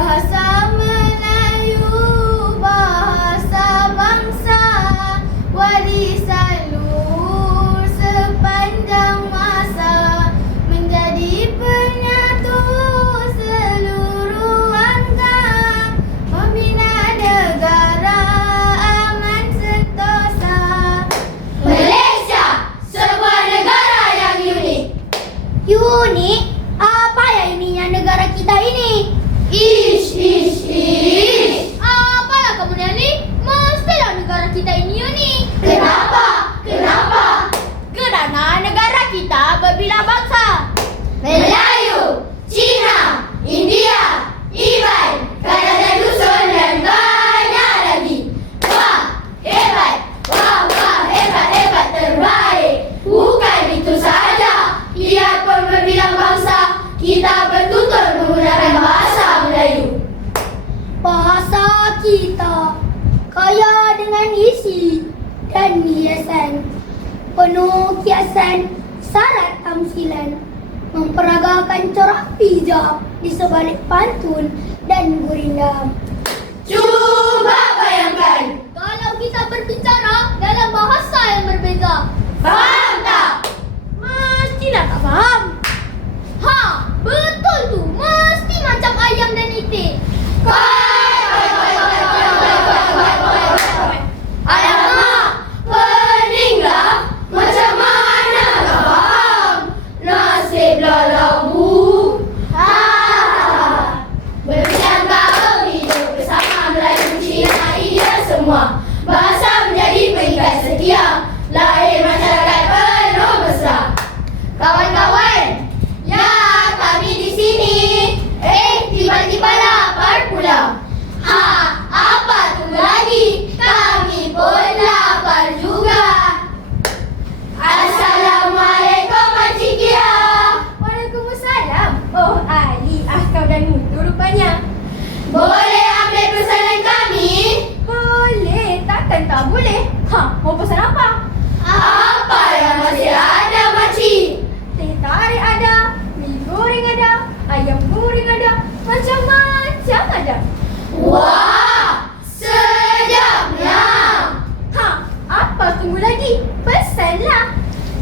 Bahasa Melayu, bahasa bangsa, warisan luhur sepanjang masa, menjadi penyatu seluruh warga, membina negara aman sentosa. Malaysia, sebuah negara yang unik. Unik? Apa yang uniknya negara kita ini? Ish. Apalah kamu Nelly? Mestilah negara kita ini unik. Kenapa? Kerana negara kita berbilang bangsa. Melayu, Cina, India, Iban, Kanada Dusun dan banyak lagi. Wah, hebat terbaik. Bukan itu saja. Lihat pun berbilang bangsa, kita bertutur menggunakan bahasa Melayu. Bahasa kita kaya dengan isi dan hiasan, penuh kiasan, syarat tamsilan, memperagakan corak pijak di sebalik pantun dan gurindam. Cuba bayangkan. Kalau kita berbicara dalam bahasa yang berbeza, Faham tak? mestilah tak faham. Ha, betul tu. Mesti macam ayam dan itik. Alamak, peninglah. Macam mana tak faham? Nasiblah labu. Berbilang kau hidup bersama Melayu, Cina, India semua. Bahasa menjadi pengikat setia. Lahir masyarakat penuh mesra. Kawan-kawan, ya kami di sini. Tiba-tiba lapar pula. Apa tunggu lagi? Kami pun lapar juga. Assalamualaikum Makcik Kia. Waalaikumsalam. Oh, Ali, kau dan Mutu rupanya. Boleh ambil pesanan kami? Boleh, takkan tak boleh. Mau pesan apa? Apa yang masih ada Makcik? Teh tarik ada, mi goreng ada, ayam goreng ada, macam-macam ada. Wah, sedapnya. Apa tunggu lagi? Pesanlah.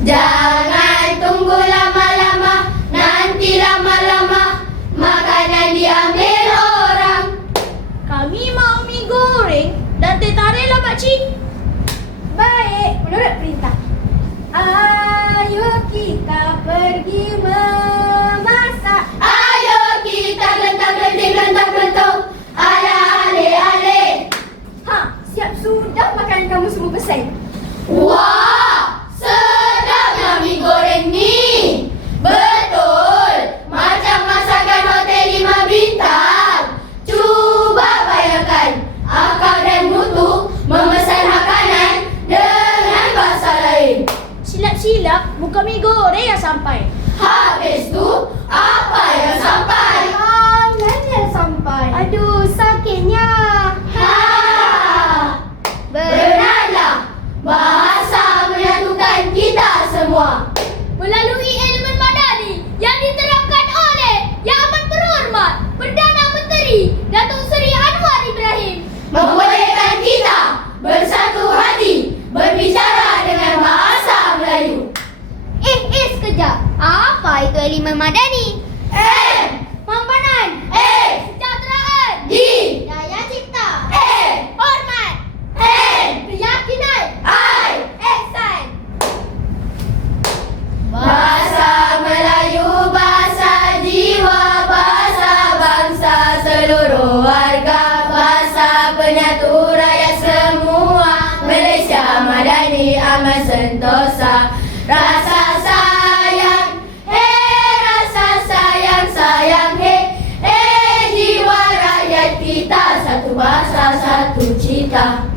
Jangan tunggu lama-lama, nanti lama-lama makanan diambil orang. Kami mau mi goreng dan teh tariklah Pakcik. Baik, menurut perintah. Ayo kita pergi memasak. Ayo kita gentang-genting. Ale. Siap sudah makanan kamu semua pesan. Wah, sedapnya mie goreng ni. Betul, macam masakan hotel 5 bintang. Cuba bayangkan, Akau dan Mutu memesan makanan dengan bahasa lain. Silap-silap, bukan mi goreng yang sampai. Habis tu, apa yang sampai? Tangan yang sampai. Aduh, sakitnya. Benarlah, bahasa menyatukan kita semua. Melalui elemen madani yang diterapkan oleh Yang Amat Berhormat Perdana Menteri Datuk Seri Anwar Ibrahim, Membolehkan kita bersatu hati berbicara dengan bahasa Melayu. Sekejap. Apa itu elemen madani? M, Mampanan. A, Kesejahteraan. D, Daya cipta. A, Hormat. N, Keyakinan. I. Ihsan. Bahasa Melayu, bahasa jiwa, bahasa bangsa seluruh warga, bahasa penyatu rakyat semua. Malaysia madani aman sentosa. Rasa sayang, jiwa rakyat kita, satu bahasa, satu cita.